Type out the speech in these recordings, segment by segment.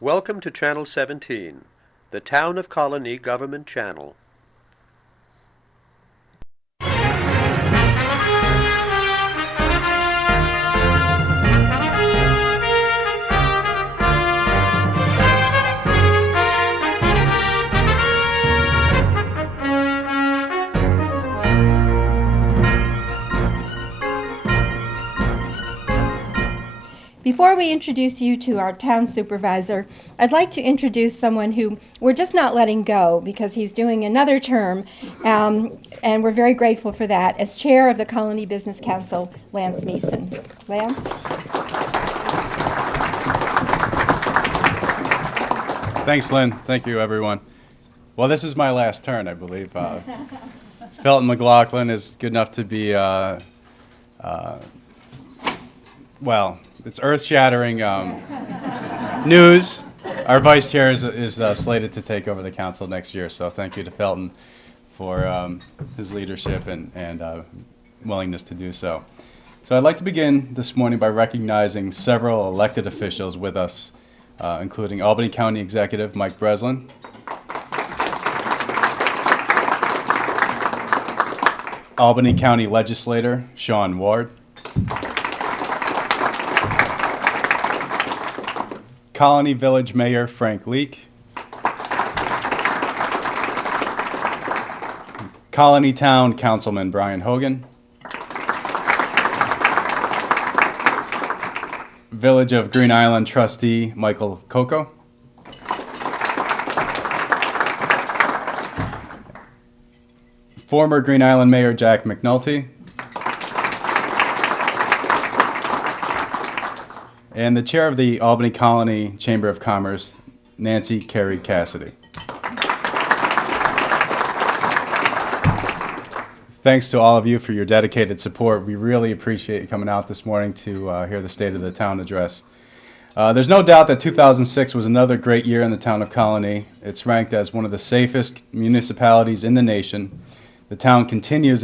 Welcome to Channel 17, the Town of Colony Government Channel. Before we introduce you to our town supervisor, I'd like to introduce someone who we're just not letting go because he's doing another term, and we're very grateful for that, as chair of the Colony Business Council, Lance Meeson. Lance? Thanks, Lynn. Thank you, everyone. Well, this is my last turn, I believe. Felton McLaughlin is good enough to be, well, it's earth-shattering news. Our vice chair is slated to take over the council next year, so thank you to Felton for his leadership and willingness to do so. So I'd like to begin this morning by recognizing several elected officials with us, including Albany County Executive Mike Brizzell, Albany County Legislator Sean Ward, Colony Village Mayor Frank Leake, Colony Town Councilman Brian Hogan, Village of Green Island Trustee Michael Coco, former Green Island Mayor Jack McNulty, and the chair of the Albany-Colonie Chamber of Commerce, Nancy Carey Cassidy. Thanks to all of you for your dedicated support. We really appreciate you coming out this morning to hear the State of the Town address. There's no doubt that 2006 was another great year in the town of Colony. It's ranked as one of the safest municipalities in the nation. The town continues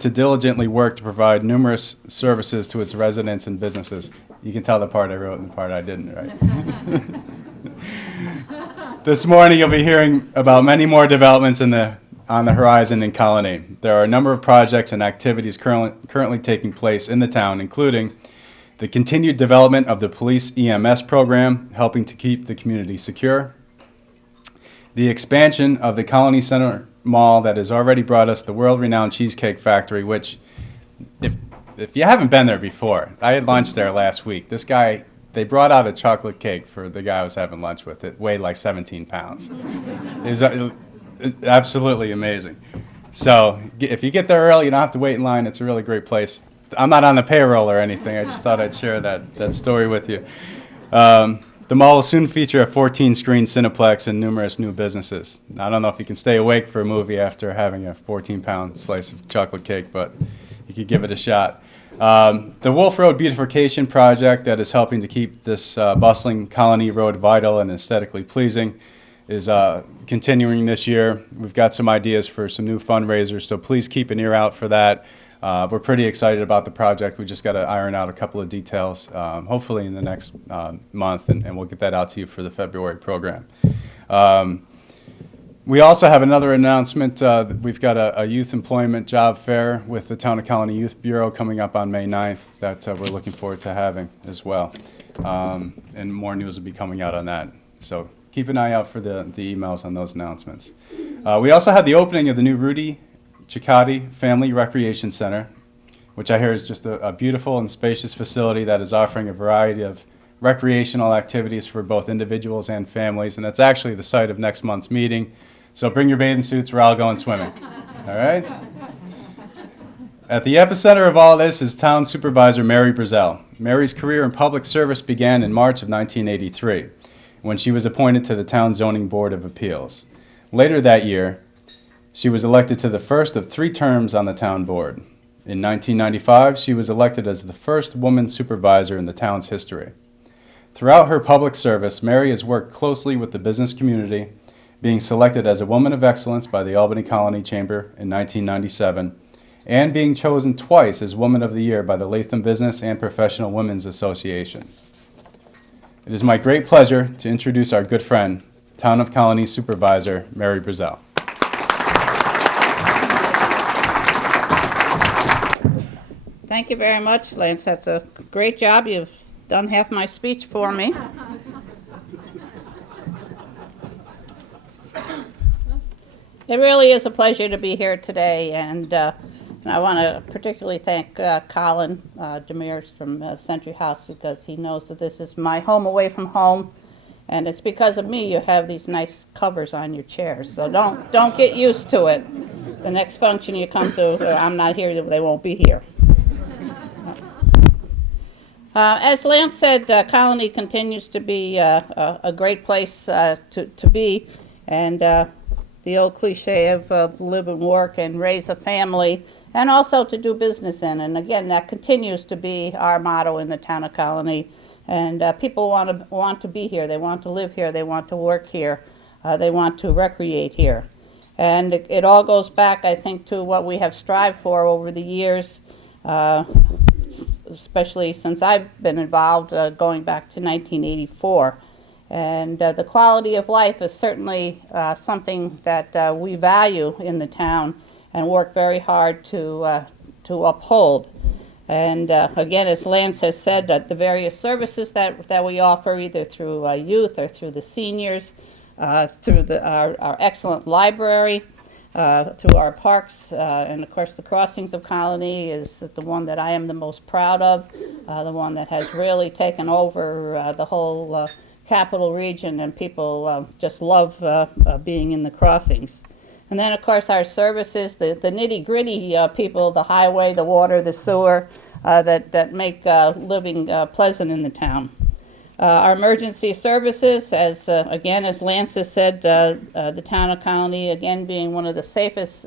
to diligently work to provide numerous services to its residents and businesses. You can tell the part I wrote and the part I didn't, right? This morning you'll be hearing about many more developments on the horizon in Colony. There are a number of projects and activities currently taking place in the town, including the continued development of the police EMS program, helping to keep the community secure, the expansion of the Colony Center Mall that has already brought us the world-renowned Cheesecake Factory, which, if you haven't been there before, I had lunch there last week. This guy, they brought out a chocolate cake for the guy I was having lunch with. It weighed like 17 pounds. It was absolutely amazing. So if you get there early, you don't have to wait in line. It's a really great place. I'm not on the payroll or anything. I just thought I'd share that story with you. The mall will soon feature a 14-screen Cineplex and numerous new businesses. Now, I don't know if you can stay awake for a movie after having a 14-pound slice of chocolate cake, but you could give it a shot. The Wolf Road Beautification Project that is helping to keep this bustling Colony Road vital and aesthetically pleasing is continuing this year. We've got some ideas for some new fundraisers, so please keep an ear out for that. We're pretty excited about the project. We just got to iron out a couple of details, hopefully in the next month, and we'll get that out to you for the February program. We also have another announcement. We've got a youth employment job fair with the Town of Colony Youth Bureau coming up on May 9th that we're looking forward to having as well. And more news will be coming out on that. So keep an eye out for the emails on those announcements. We also had the opening of the new Rudy Cicciotti Family Recreation Center, which I hear is just a beautiful and spacious facility that is offering a variety of recreational activities for both individuals and families, and that's actually the site of next month's meeting. So bring your bathing suits, we're all going swimming. All right? At the epicenter of all this is Town Supervisor Mary Brizzell. Mary's career in public service began in March of 1983, when she was appointed to the Town Zoning Board of Appeals. Later that year, she was elected to the first of 3 terms on the town board. In 1995, she was elected as the first woman supervisor in the town's history. Throughout her public service, Mary has worked closely with the business community, being selected as a Woman of Excellence by the Albany-Colonie Chamber in 1997, and being chosen twice as Woman of the Year by the Latham Business and Professional Women's Association. It is my great pleasure to introduce our good friend, Town of Colony Supervisor Mary Brizzell. Thank you very much, Lance. That's a great job. You've done half my speech for me. It really is a pleasure to be here today, and I want to particularly thank Colin Demers from Century House, because he knows that this is my home away from home, and it's because of me you have these nice covers on your chairs. So don't get used to it. The next function you come to, I'm not here, they won't be here. As Lance said, Colony continues to be a great place to be, and the old cliche of live and work and raise a family, and also to do business in. And again, that continues to be our motto in the town of Colony. And people want to be here. They want to live here. They want to work here. They want to recreate here. And it all goes back, I think, to what we have strived for over the years, especially since I've been involved, going back to 1984. And the quality of life is certainly something that we value in the town and work very hard to uphold. And again, as Lance has said, the various services that we offer, either through youth or through the seniors, through our excellent library, through our parks, and of course the Crossings of Colony is the one that I am the most proud of, the one that has really taken over the whole capital region, and people just love being in the Crossings. And then of course our services, the nitty-gritty people, the highway, the water, the sewer, that make living pleasant in the town. Our emergency services, as again, as Lance has said, the town of Colony, again, being one of the safest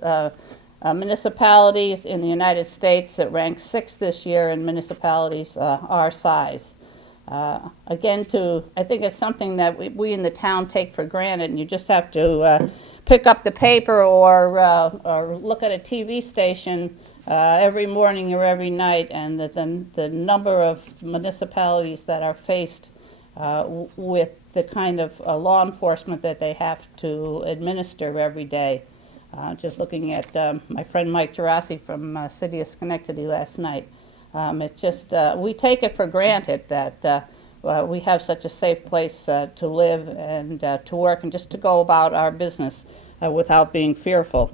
municipalities in the United States. It ranks 6th this year in municipalities our size. Again, I think it's something that we in the town take for granted, and you just have to pick up the paper or look at a TV station every morning or every night, and the number of municipalities that are faced with the kind of law enforcement that they have to administer every day. Just looking at my friend Mike Gerasi from City of Schenectady last night. It's just, we take it for granted that we have such a safe place to live and to work and just to go about our business without being fearful.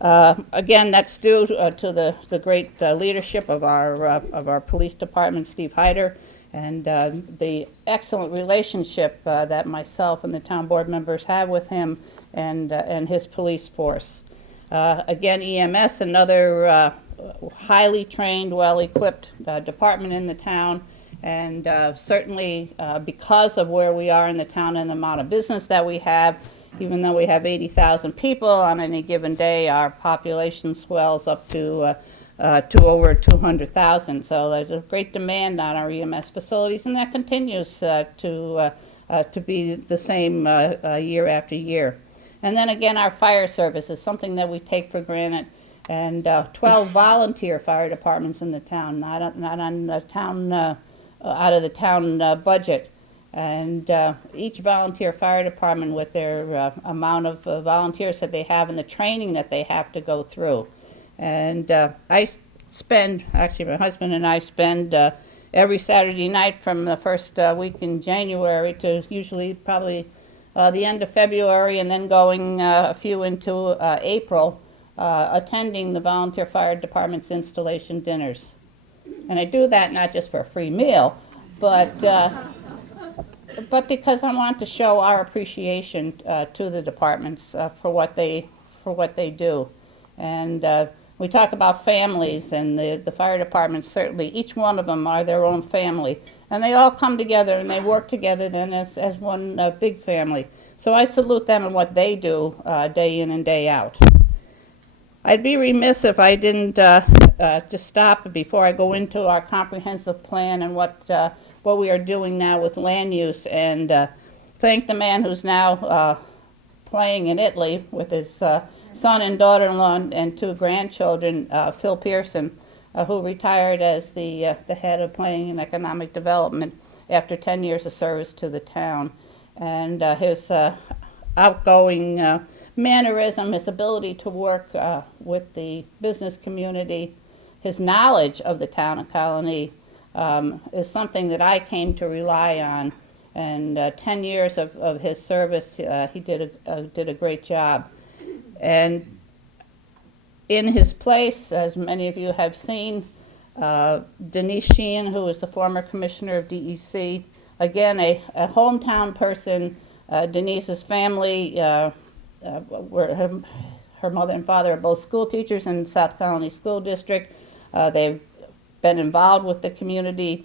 Again, that's due to the great leadership of our police department, Steve Hyder, and the excellent relationship that myself and the town board members have with him and his police force. Again, EMS, another highly trained, well-equipped department in the town, and certainly because of where we are in the town and the amount of business that we have, even though we have 80,000 people on any given day, our population swells up to over 200,000. So there's a great demand on our EMS facilities, and that continues to be the same year after year. And then again, our fire service is something that we take for granted, and 12 volunteer fire departments in the town, not on the town, out of the town budget. And each volunteer fire department, with their amount of volunteers that they have and the training that they have to go through. And I spend, actually my husband and I spend every Saturday night from the first week in January to usually probably the end of February, and then going a few into April, attending the volunteer fire department's installation dinners. And I do that not just for a free meal, but because I want to show our appreciation to the departments for what they do. And we talk about families, and the fire departments, certainly each one of them are their own family, and they all come together and they work together then as one big family. So I salute them and what they do day in and day out. I'd be remiss if I didn't just stop before I go into our comprehensive plan and what we are doing now with land use, and thank the man who's now playing in Italy with his son and daughter-in-law and 2 grandchildren, Phil Pearson, who retired as the head of planning and economic development. after 10 years of service to the town. And his outgoing mannerism, his ability to work with the business community, his knowledge of the town of Colony is something that I came to rely on. And 10 years of his service, he did a great job. And in his place, as many of you have seen, Denise Sheehan, who was the former commissioner of DEC, again, a hometown person. Denise's family, her mother and father are both school teachers in South Colony School District. They've been involved with the community.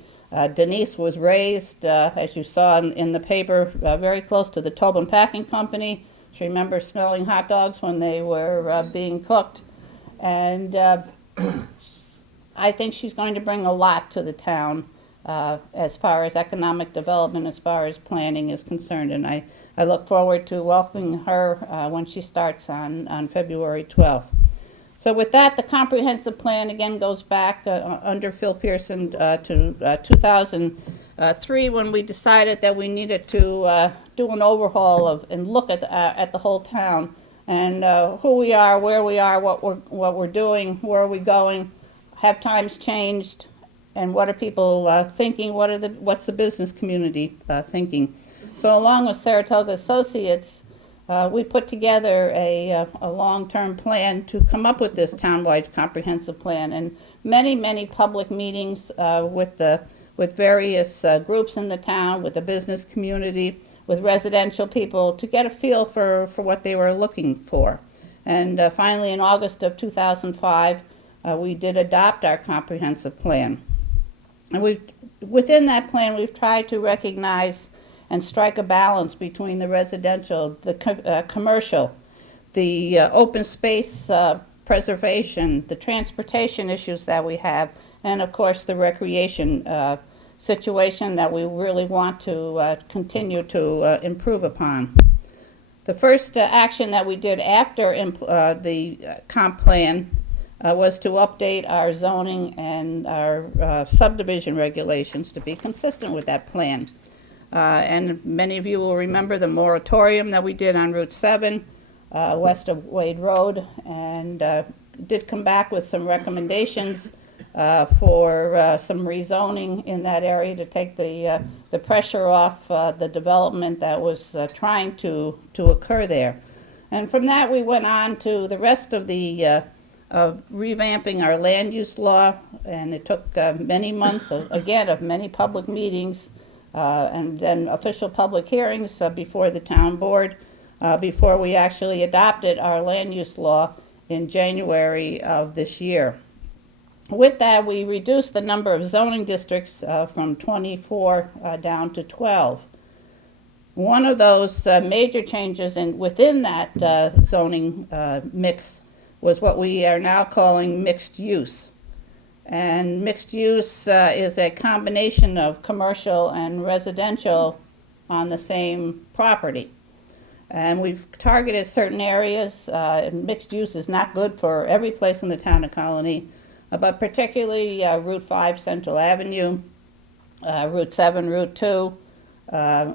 Denise was raised, as you saw in the paper, very close to the Tobin Packing Company. She remembers smelling hot dogs when they were being cooked. And I think she's going to bring a lot to the town as far as economic development, as far as planning is concerned. And I look forward to welcoming her when she starts on February 12th. So with that, the comprehensive plan again goes back under Phil Pearson to 2003, when we decided that we needed to do an overhaul of and look at the whole town and who we are, where we are, what we're doing, where are we going. Have times changed, and what are people thinking? What's the business community thinking? So along with Saratoga Associates, we put together a long-term plan to come up with this townwide comprehensive plan, and many public meetings with various groups in the town, with the business community, with residential people, to get a feel for what they were looking for. And finally, in August of 2005, we did adopt our comprehensive plan. And within that plan, we've tried to recognize and strike a balance between the residential, the commercial, the open space preservation, the transportation issues that we have, and of course the recreation situation that we really want to continue to improve upon. The first action that we did after the comp plan was to update our zoning and our subdivision regulations to be consistent with that plan. And many of you will remember the moratorium that we did on Route 7 west of Wade Road, and did come back with some recommendations for some rezoning in that area to take the pressure off the development that was trying to occur there. And from that we went on to the rest of the revamping our land use law, and it took many months, again, of many public meetings and then official public hearings before the town board before we actually adopted our land use law in January of this year. With that, we reduced the number of zoning districts from 24 down to 12. One of those major changes within that zoning mix was what we are now calling mixed use. And mixed use is a combination of commercial and residential on the same property. And we've targeted certain areas. Mixed use is not good for every place in the town of Colony, but particularly Route 5 Central Avenue, Route 7, Route 2,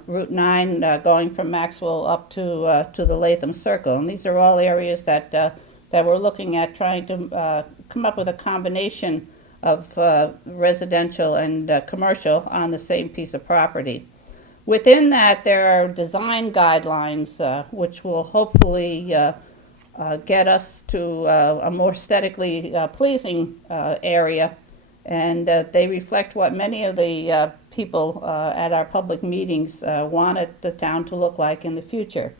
Route 9 going from Maxwell up to the Latham Circle. And these are all areas that we're looking at trying to come up with a combination of residential and commercial on the same piece of property. Within that, there are design guidelines which will hopefully get us to a more aesthetically pleasing area, and they reflect what many of the people at our public meetings wanted the town to look like in the future.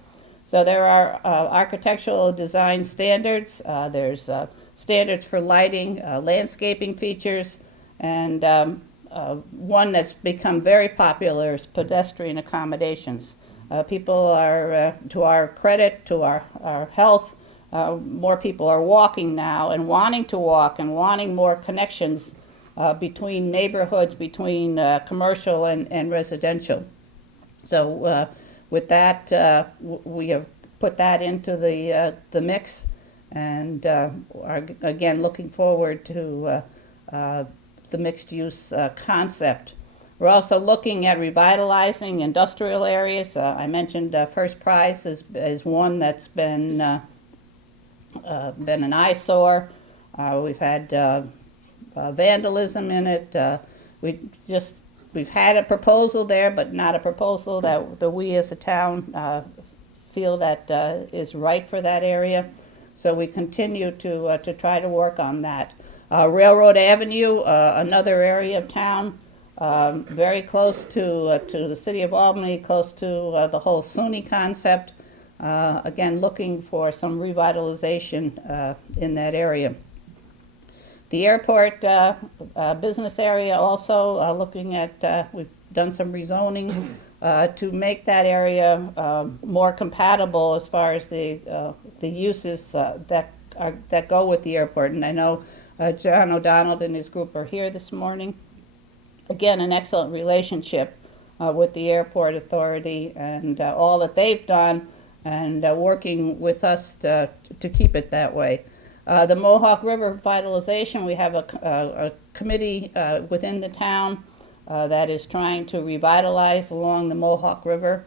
So there are architectural design standards, there's standards for lighting, landscaping features, and one that's become very popular is pedestrian accommodations. People are, to our credit, to our health, more people are walking now and wanting to walk and wanting more connections between neighborhoods, between commercial and residential. So with that, we have put that into the mix, and are again looking forward to the mixed use concept. We're also looking at revitalizing industrial areas. I mentioned First Prize is one that's been an eyesore. We've had vandalism in it. We've had a proposal there, but not a proposal that we as a town feel that is right for that area. So we continue to try to work on that. Railroad Avenue, another area of town, very close to the city of Albany, close to the whole SUNY concept. Again, looking for some revitalization in that area. The airport business area also looking at, we've done some rezoning to make that area more compatible as far as the uses that go with the airport. And I know John O'Donnell and his group are here this morning. Again, an excellent relationship with the airport authority and all that they've done and working with us to keep it that way. The Mohawk River Revitalization, we have a committee within the town that is trying to revitalize along the Mohawk River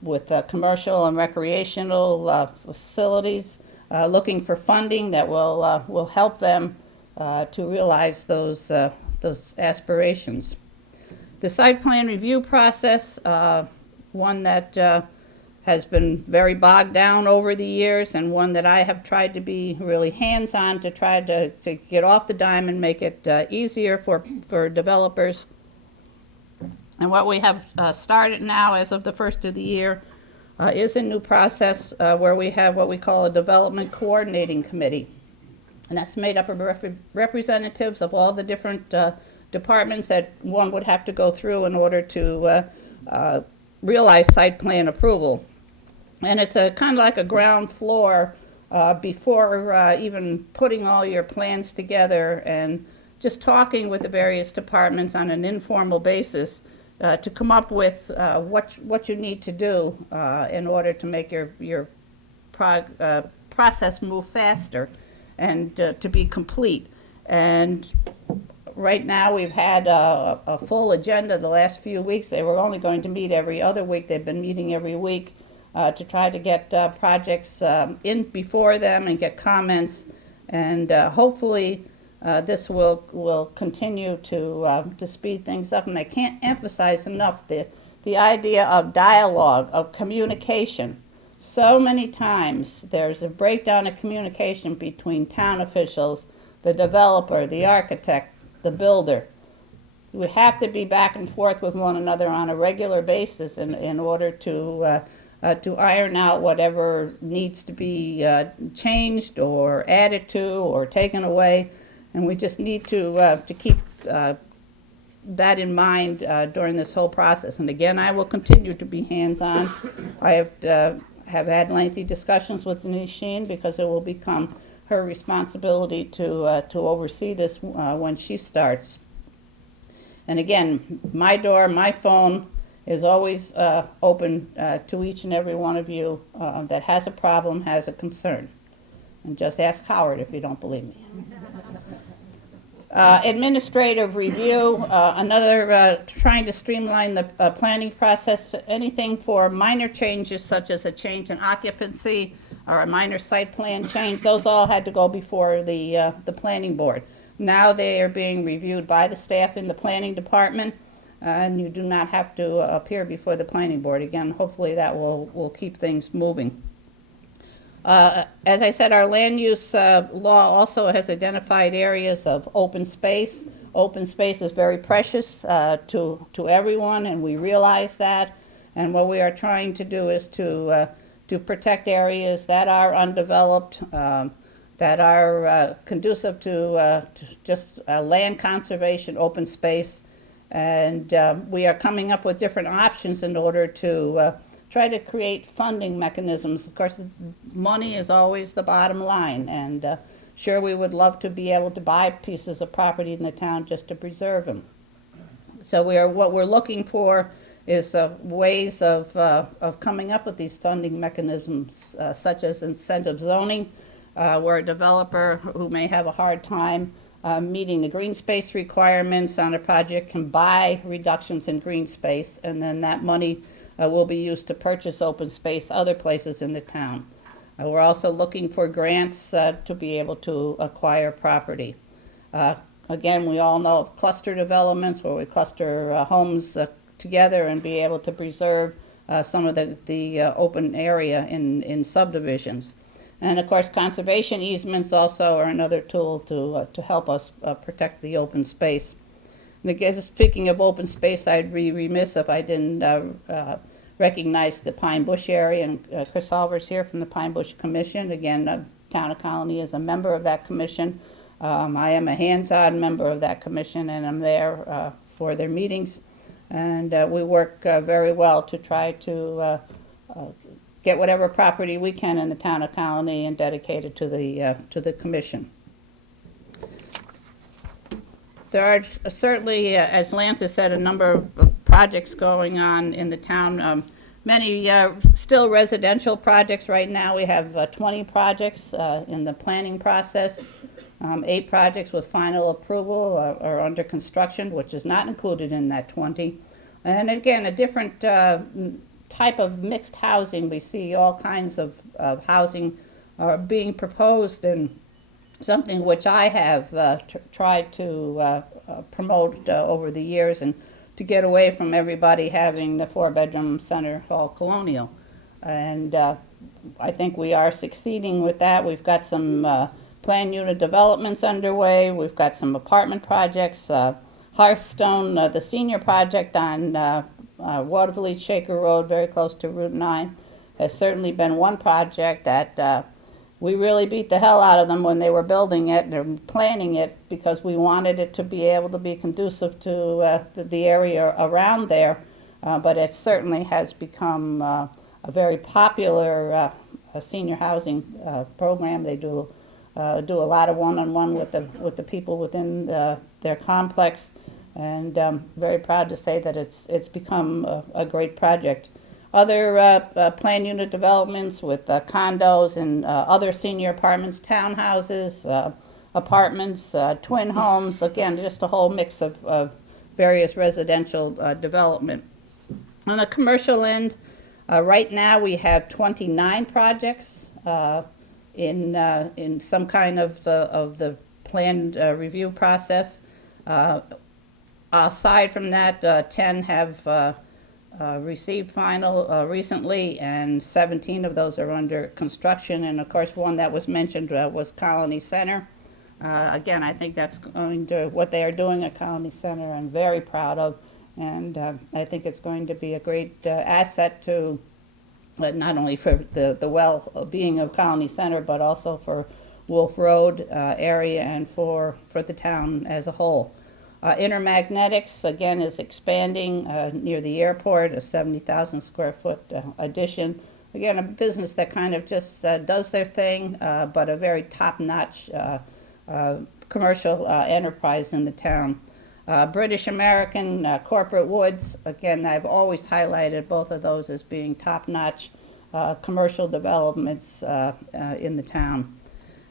with commercial and recreational facilities, looking for funding that will help them to realize those aspirations. The site plan review process, one that has been very bogged down over the years, and one that I have tried to be really hands-on to try to get off the dime and make it easier for developers. And what we have started now as of the first of the year is a new process where we have what we call a development coordinating committee. And that's made up of representatives of all the different departments that one would have to go through in order to realize site plan approval. And it's a kind of like a ground floor before even putting all your plans together and just talking with the various departments on an informal basis to come up with what you need to do in order to make your process move faster and to be complete. And right now we've had a full agenda the last few weeks. They were only going to meet every other week. They've been meeting every week to try to get projects in before them and get comments. And hopefully this will continue to speed things up. And I can't emphasize enough the idea of dialogue, of communication. So many times there's a breakdown of communication between town officials, the developer, the architect, the builder. We have to be back and forth with one another on a regular basis in order to iron out whatever needs to be changed or added to or taken away. And we just need to keep that in mind during this whole process. And again, I will continue to be hands-on. I have had lengthy discussions with Denise Sheen because it will become her responsibility to oversee this when she starts. And again, my door, my phone is always open to each and every one of you that has a problem, has a concern. And just ask Howard if you don't believe me. Administrative review, another trying to streamline the planning process, anything for minor changes such as a change in occupancy or a minor site plan change, those all had to go before the planning board. Now they are being reviewed by the staff in the planning department, and you do not have to appear before the planning board. Again, hopefully that will keep things moving. As I said, our land use law also has identified areas of open space. Open space is very precious to everyone, and we realize that. And what we are trying to do is to protect areas that are undeveloped, that are conducive to just land conservation, open space. And we are coming up with different options in order to try to create funding mechanisms. Of course, money is always the bottom line, and sure, we would love to be able to buy pieces of property in the town just to preserve them. So what we're looking for is ways of coming up with these funding mechanisms, such as incentive zoning, where a developer who may have a hard time meeting the green space requirements on a project can buy reductions in green space, and then that money will be used to purchase open space other places in the town. We're also looking for grants to be able to acquire property. Again, we all know of cluster developments where we cluster homes together and be able to preserve some of the open area in subdivisions. And of course, conservation easements also are another tool to help us protect the open space. And again, speaking of open space, I'd be remiss if I didn't recognize the Pine Bush area, and Chris Halver's here from the Pine Bush Commission. Again, Town of Colony is a member of that commission. I am a hands-on member of that commission, and I'm there for their meetings. And we work very well to try to get whatever property we can in the Town of Colony and dedicate it to the commission. There are certainly, as Lance has said, a number of projects going on in the town. Many still residential projects right now. We have 20 projects in the planning process. 8 projects with final approval are under construction, which is not included in that 20. And again, a different type of mixed housing. We see all kinds of housing being proposed, and something which I have tried to promote over the years, and to get away from everybody having the 4-bedroom center hall colonial. And I think we are succeeding with that. We've got some planned unit developments underway. We've got some apartment projects. Hearthstone, the senior project on Waterville Shaker Road, very close to Route 9, has certainly been one project that we really beat the hell out of them when they were building it and planning it, because we wanted it to be able to be conducive to the area around there. But it certainly has become a very popular senior housing program. They do a lot of one-on-one with the people within their complex, and very proud to say that it's become a great project. Other planned unit developments with condos and other senior apartments, townhouses, apartments, twin homes, again, just a whole mix of various residential development. On the commercial end, right now we have 29 projects in some kind of the planned review process. Aside from that, 10 have received final recently, and 17 of those are under construction. And of course, one that was mentioned was Colony Center. Again, I think that's going to, what they are doing at Colony Center, I'm very proud of, and I think it's going to be a great asset to not only for the well-being of Colony Center, but also for Wolf Road area and for the town as a whole. Intermagnetics, again, is expanding near the airport, a 70,000 square foot addition. Again, a business that kind of just does their thing, but a very top-notch commercial enterprise in the town. British American Corporate Woods, again, I've always highlighted both of those as being top-notch commercial developments in the town.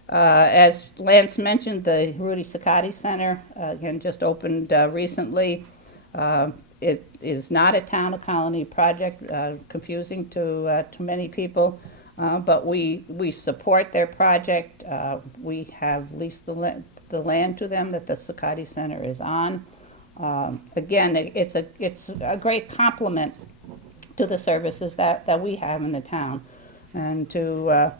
As Lance mentioned, the Rudy Sicati Center, again, just opened recently. It is not a Town of Colony project, confusing to many people, but we support their project. We have leased the land to them that the Sicati Center is on. Again, it's a great complement to the services that we have in the town, and to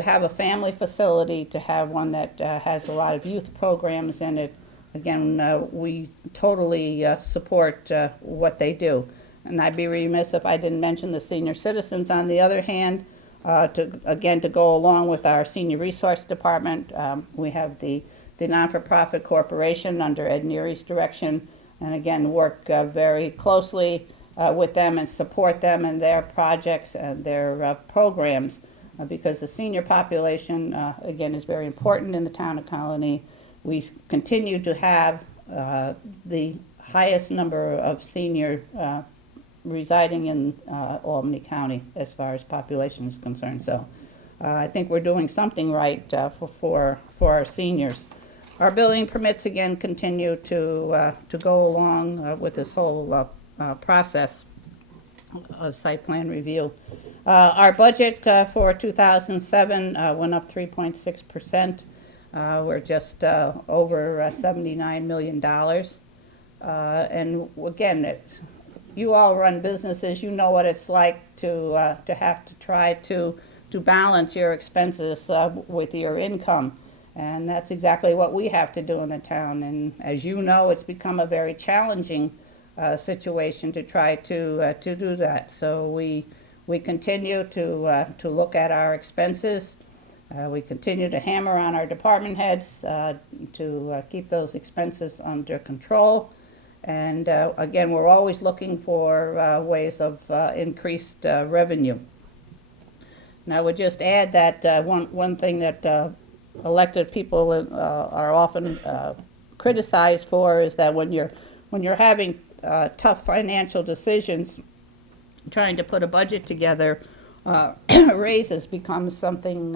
have a family facility, to have one that has a lot of youth programs in it. Again, we totally support what they do. And I'd be remiss if I didn't mention the senior citizens on the other hand. To go along with our senior resource department, we have the non-for-profit corporation under Ed Neary's direction, and again work very closely with them and support them in their projects and their programs, because the senior population, again, is very important in the Town of Colony. We continue to have the highest number of senior residing in Albany County as far as population is concerned. So I think we're doing something right for our seniors. Our building permits again continue to go along with this whole process of site plan review. Our budget for 2007 went up 3.6%. We're just over $79 million. And again, you all run businesses, you know what it's like to have to try to balance your expenses with your income. And that's exactly what we have to do in the town. And as you know, it's become a very challenging situation to try to do that. So we continue to look at our expenses. We continue to hammer on our department heads to keep those expenses under control. And again, we're always looking for ways of increased revenue. And I would just add that one thing that elected people are often criticized for is that when you're having tough financial decisions, trying to put a budget together, raises becomes something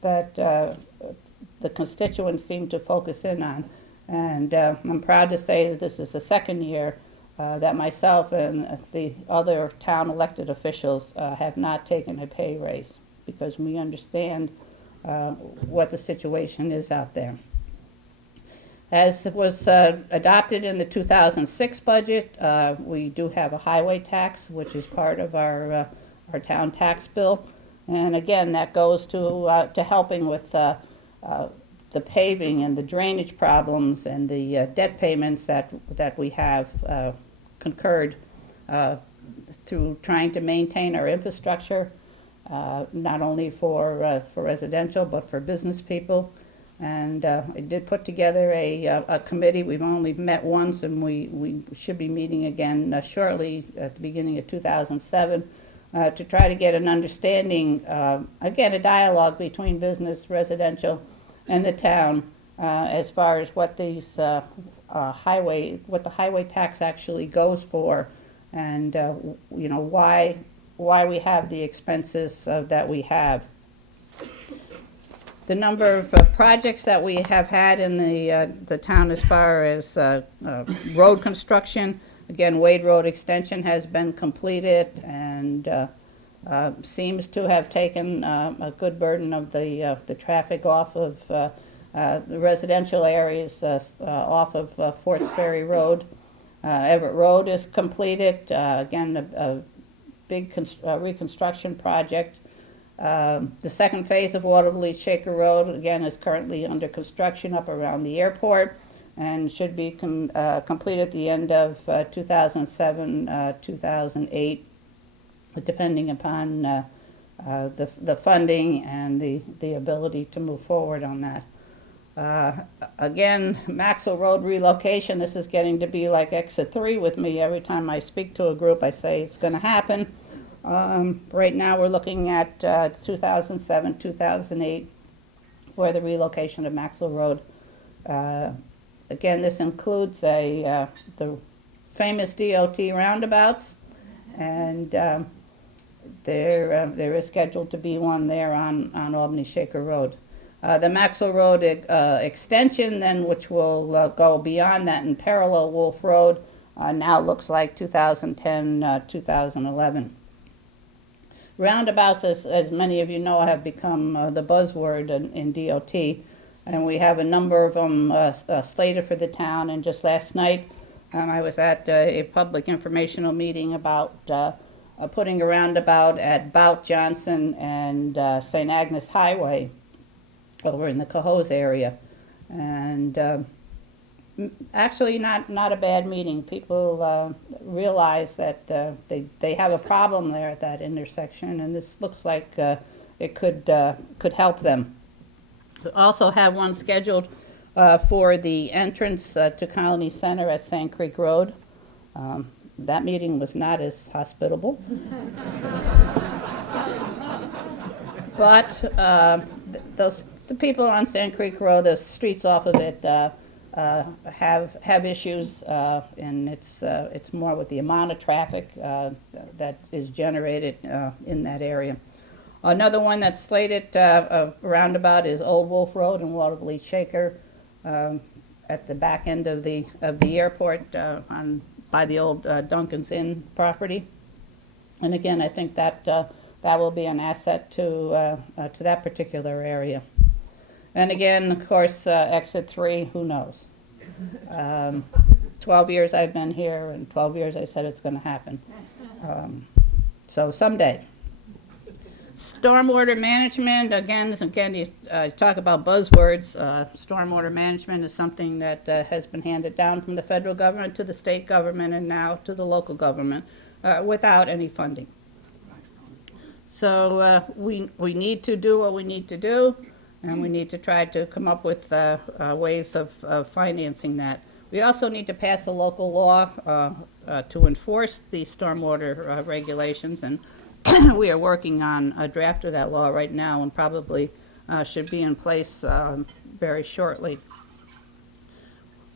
that the constituents seem to focus in on. And I'm proud to say that this is the second year that myself and the other town elected officials have not taken a pay raise, because we understand what the situation is out there. As was adopted in the 2006 budget, we do have a highway tax, which is part of our town tax bill. And again, that goes to helping with the paving and the drainage problems and the debt payments that we have concurred through trying to maintain our infrastructure, not only for residential but for business people. And I did put together a committee. We've only met once, and we should be meeting again shortly at the beginning of 2007 to try to get an understanding, again, a dialogue between business, residential, and the town as far as what these what the highway tax actually goes for, and you know, why we have the expenses that we have. The number of projects that we have had in the town as far as road construction, again, Wade Road Extension has been completed and seems to have taken a good burden of the traffic off of the residential areas off of Forts Ferry Road. Everett Road is completed, again, a big reconstruction project. The second phase of Waterville-Shaker Road, again, is currently under construction up around the airport and should be complete at the end of 2007, 2008, depending upon the funding and the ability to move forward on that. Again, Maxwell Road relocation, this is getting to be like exit 3 with me. Every time I speak to a group, I say it's going to happen. Right now we're looking at 2007, 2008 for the relocation of Maxwell Road. Again, this includes the famous DOT roundabouts, and there is scheduled to be one there on Albany-Shaker Road. The Maxwell Road extension, then, which will go beyond that and parallel Wolf Road, now looks like 2010, 2011. Roundabouts, as many of you know, have become the buzzword in DOT, and we have a number of them slated for the town. And just last night, I was at a public informational meeting about putting a roundabout at Bout Johnson and St. Agnes Highway over in the Cohoes area. And actually not a bad meeting. People realize that they have a problem there at that intersection, and this looks like it could help them. We also have one scheduled for the entrance to Colony Center at Sand Creek Road. That meeting was not as hospitable. But the people on Sand Creek Road, the streets off of it, have issues, and it's more with the amount of traffic that is generated in that area. Another one that's slated roundabout is Old Wolf Road in Waterville-Shaker. at the back end of the airport by the old Duncan's Inn property. And again, I think that that will be an asset to that particular area. And again, of course, exit 3, who knows? 12 years I've been here, and 12 years I said it's going to happen. So someday. Stormwater management, again, you talk about buzzwords. Stormwater management is something that has been handed down from the federal government to the state government and now to the local government without any funding. So we need to do what we need to do, and we need to try to come up with ways of financing that. We also need to pass a local law to enforce the stormwater regulations, and we are working on a draft of that law right now and probably should be in place very shortly.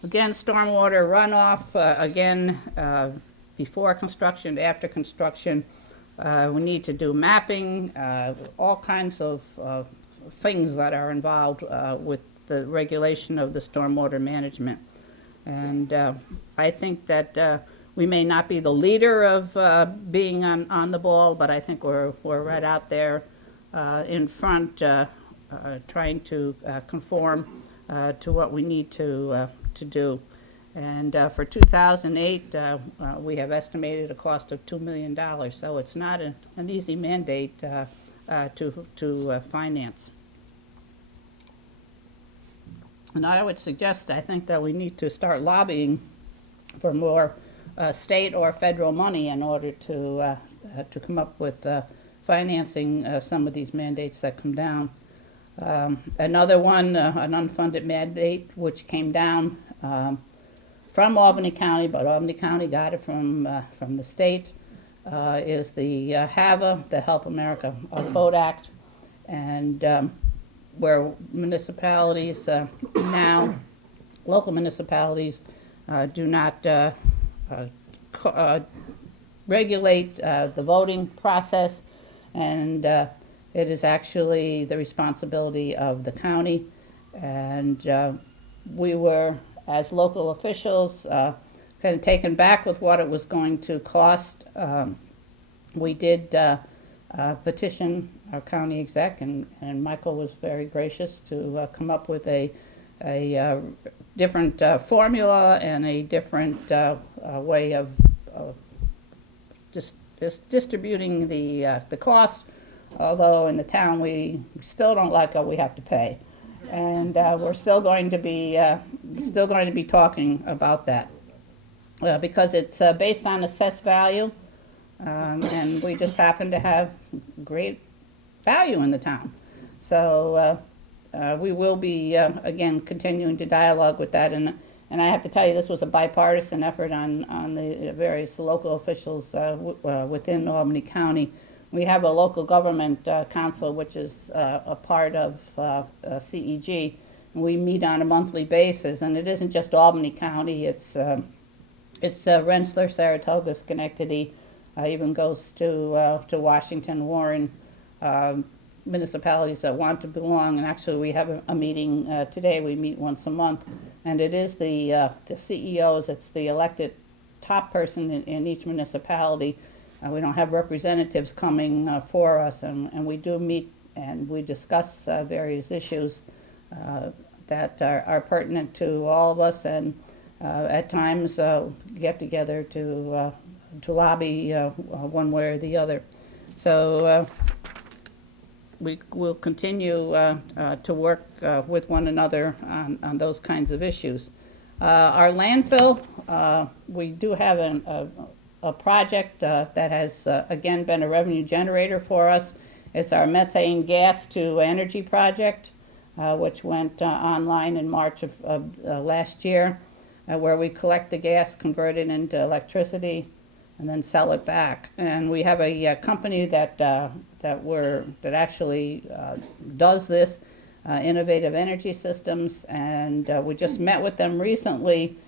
Again, stormwater runoff, again, before construction, after construction. We need to do mapping, all kinds of things that are involved with the regulation of the stormwater management. And I think that we may not be the leader of being on the ball, but I think we're right out there in front, trying to conform to what we need to do. And for 2008, we have estimated a cost of $2 million, so it's not an easy mandate to finance. And I would suggest, I think that we need to start lobbying for more state or federal money in order to come up with financing some of these mandates that come down. Another one, an unfunded mandate, which came down from Albany County, but Albany County got it from the state, is the HAVA, the Help America Code Act, and where municipalities now, local municipalities, do not regulate the voting process, and it is actually the responsibility of the county. And we were, as local officials, kind of taken back with what it was going to cost. We did petition our county exec, and Michael was very gracious to come up with a different formula and a different way of just distributing the cost. Although in the town we still don't like what we have to pay, and we're still going to be talking about that because it's based on assessed value, and we just happen to have great value in the town. So we will be again continuing to dialogue with that, and I have to tell you, this was a bipartisan effort on the various local officials within Albany County. We have a local government council, which is a part of CEG. We meet on a monthly basis, and it isn't just Albany County. It's Rensselaer, Saratoga, Schenectady, even goes to Washington, Warren, municipalities that want to belong. And actually, we have a meeting today. We meet once a month, and it is the CEOs. It's the elected top person in each municipality. We don't have representatives coming for us, and we do meet and we discuss various issues that are pertinent to all of us, and at times get together to lobby one way or the other. So we will continue to work with one another on those kinds of issues. Our landfill, we do have a project that has, again, been a revenue generator for us. It's our methane gas to energy project, which went online in March of last year, where we collect the gas, convert it into electricity, and then sell it back. And we have a company that actually does this, Innovative Energy Systems, and we just met with them recently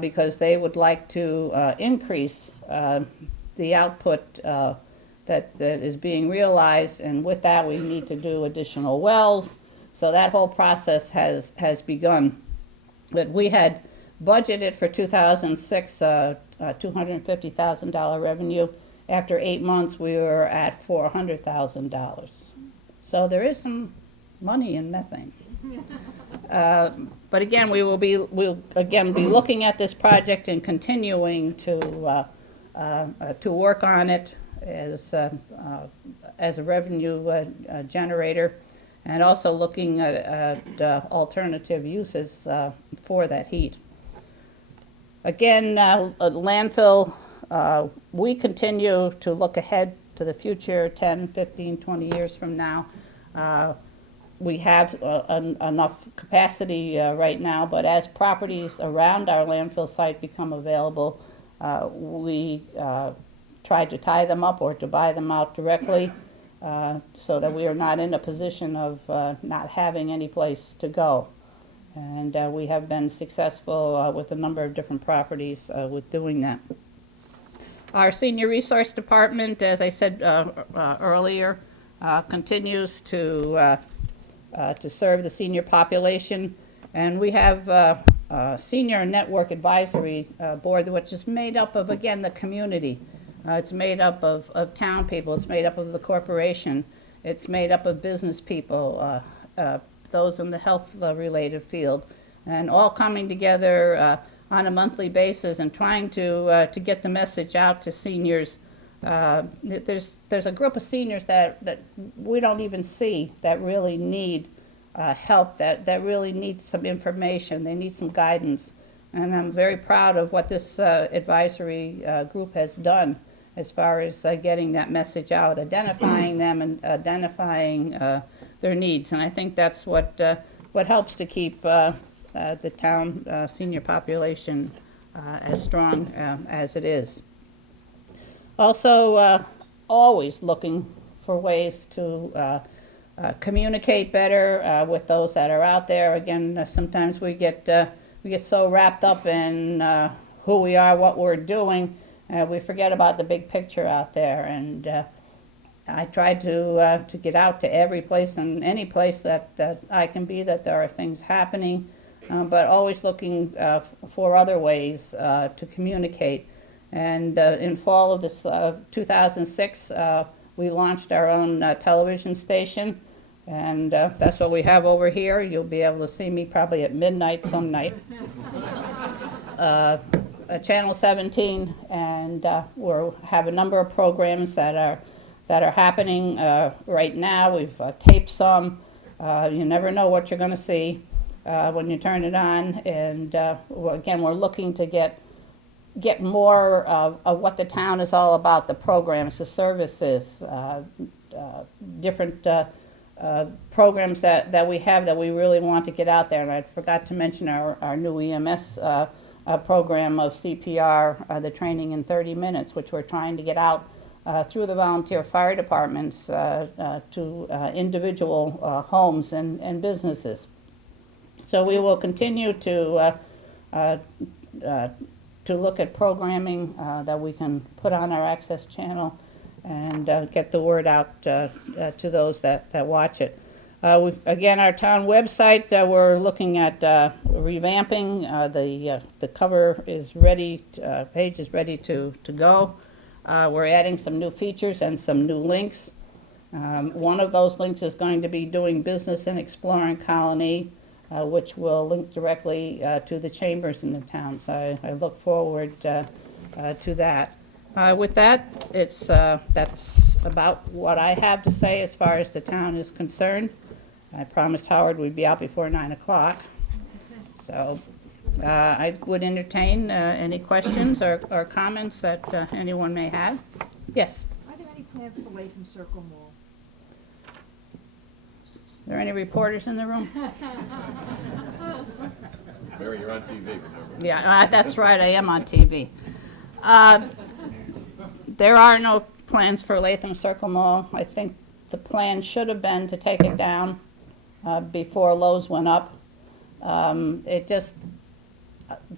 because they would like to increase the output that is being realized, and with that we need to do additional wells. So that whole process has begun. But we had budgeted for 2006 $250,000 revenue. After 8 months, we were at $400,000. So there is some money in methane. But again, we'll again be looking at this project and continuing to work on it as a revenue generator, and also looking at alternative uses for that heat. Again, landfill, we continue to look ahead to the future, 10, 15, 20 years from now. We have enough capacity right now, but as properties around our landfill site become available, we try to tie them up or to buy them out directly, so that we are not in a position of not having any place to go. And we have been successful with a number of different properties with doing that. Our Senior Resource Department, as I said earlier, continues to serve the senior population. And we have a Senior Network Advisory Board, which is made up of, again, the community. It's made up of town people, it's made up of the corporation, it's made up of business people, those in the health-related field, and all coming together on a monthly basis and trying to get the message out to seniors. There's a group of seniors that we don't even see that really need help, that really need some information, they need some guidance. And I'm very proud of what this advisory group has done as far as getting that message out, identifying them and identifying their needs. And I think that's what helps to keep the town senior population as strong as it is. Also, always looking for ways to communicate better with those that are out there. Again, sometimes we get so wrapped up in who we are, what we're doing, we forget about the big picture out there. And I try to get out to every place and any place that I can be, that there are things happening, but always looking for other ways to communicate. And in fall of this 2006, we launched our own television station, and that's what we have over here. You'll be able to see me probably at midnight some night. Channel 17, and we have a number of programs that are happening right now. We've taped some. You never know what you're going to see when you turn it on. And again, we're looking to get more of what the town is all about, the programs, the services, different programs that we have that we really want to get out there. And I forgot to mention our new EMS program of CPR, the training in 30 minutes, which we're trying to get out through the volunteer fire departments to individual homes and businesses. So we will continue to look at programming that we can put on our access channel and get the word out to those that watch it. Again, our town website, we're looking at revamping. The cover is ready, page is ready to go. We're adding some new features and some new links. One of those links is going to be doing business in exploring Colony, which will link directly to the chambers in the town. So I look forward to that. With that, that's about what I have to say as far as the town is concerned. I promised Howard we'd be out before 9 o'clock. So I would entertain any questions or comments that anyone may have. Yes? Are there any plans for Latham Circle Mall? Are there any reporters in the room? Mary, you're on TV, remember? Yeah, that's right, I am on TV. There are no plans for Latham Circle Mall. I think the plan should have been to take it down before Lowe's went up.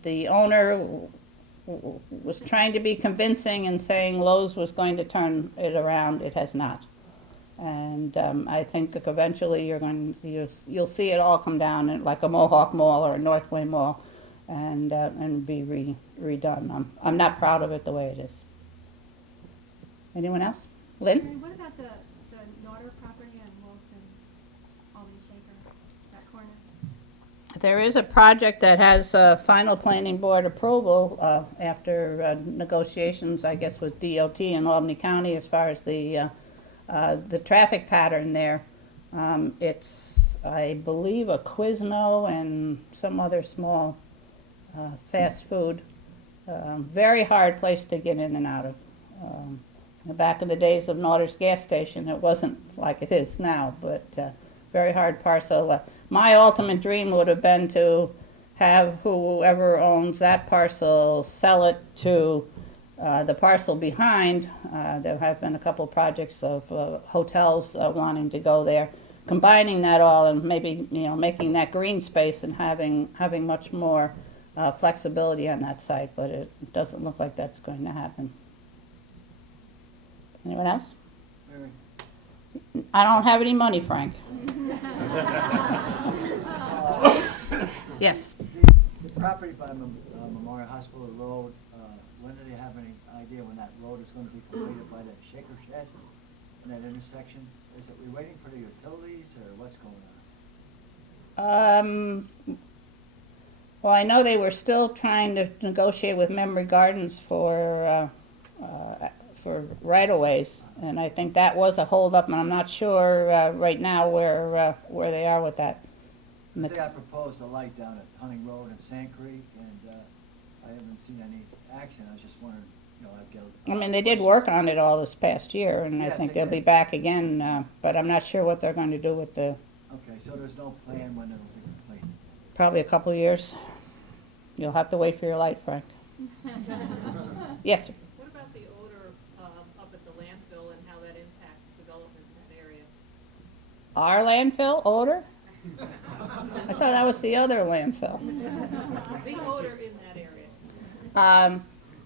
The owner was trying to be convincing and saying Lowe's was going to turn it around. It has not. And I think that eventually you'll see it all come down in like a Mohawk Mall or a Northway Mall, and be redone. I'm not proud of it the way it is. Anyone else? Lynn? And what about the Nodder property on Wolf and Albany Shaker, that corner? There is a project that has final planning board approval after negotiations, I guess, with DOT and Albany-Colonie as far as the traffic pattern there. It's, I believe, a Quizno and some other small fast food. Very hard place to get in and out of. Back in the days of Nodder's gas station, it wasn't like it is now, but very hard parcel. My ultimate dream would have been to have whoever owns that parcel sell it to the parcel behind. There have been a couple projects of hotels wanting to go there, combining that all and maybe making that green space and having much more flexibility on that site, but it doesn't look like that's going to happen. Anyone else? I don't have any money, Frank. Yes. The property by Memorial Hospital Road, when do they have any idea when that road is going to be completed by the Shaker Shed in that intersection? Is it, we waiting for the utilities or what's going on? Well, I know they were still trying to negotiate with Memory Gardens for right-of-ways, and I think that was a holdup, and I'm not sure right now where they are with that. I think I proposed a light down at Hunting Road and Sand Creek, and I haven't seen any action. I was just wondering, I'd get a... I mean, they did work on it all this past year, and I Yes, think they they'll be did. back again, but I'm not sure what they're going to do with the, Okay, so there's no plan when it'll be completed? probably a couple of years. You'll have to wait for your light, Frank. Yes, sir. What about the odor up at the landfill and how that impacts development in that area? Our landfill odor? I thought that was the other landfill. The odor in that area.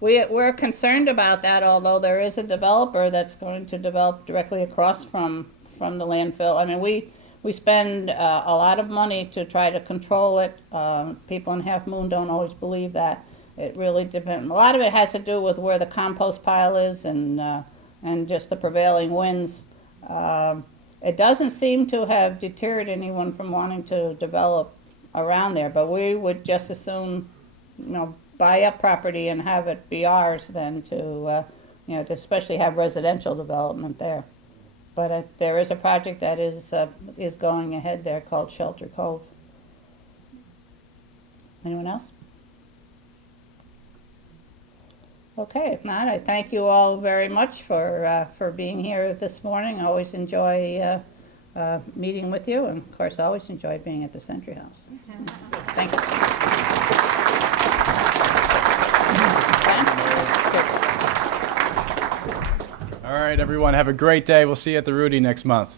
We're concerned about that, although there is a developer that's going to develop directly across from the landfill. I mean, we spend a lot of money to try to control it. People in Half Moon don't always believe that. It really depends. A lot of it has to do with where the compost pile is and just the prevailing winds. It doesn't seem to have deterred anyone from wanting to develop around there, but we would just as soon, buy up property and have it be ours than to especially have residential development there. But there is a project that is going ahead there called Shelter Cove. Anyone else? Okay, if not, I thank you all very much for being here this morning. I always enjoy meeting with you, and of course, I always enjoy being at the Century House. Thank you. All right, everyone, have a great day. We'll see you at the Rudy next month.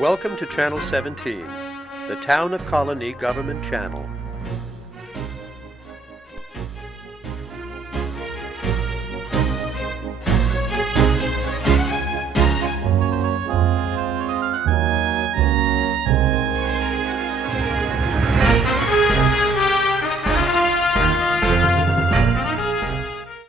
Welcome to Channel 17, the Town of Colony Government Channel.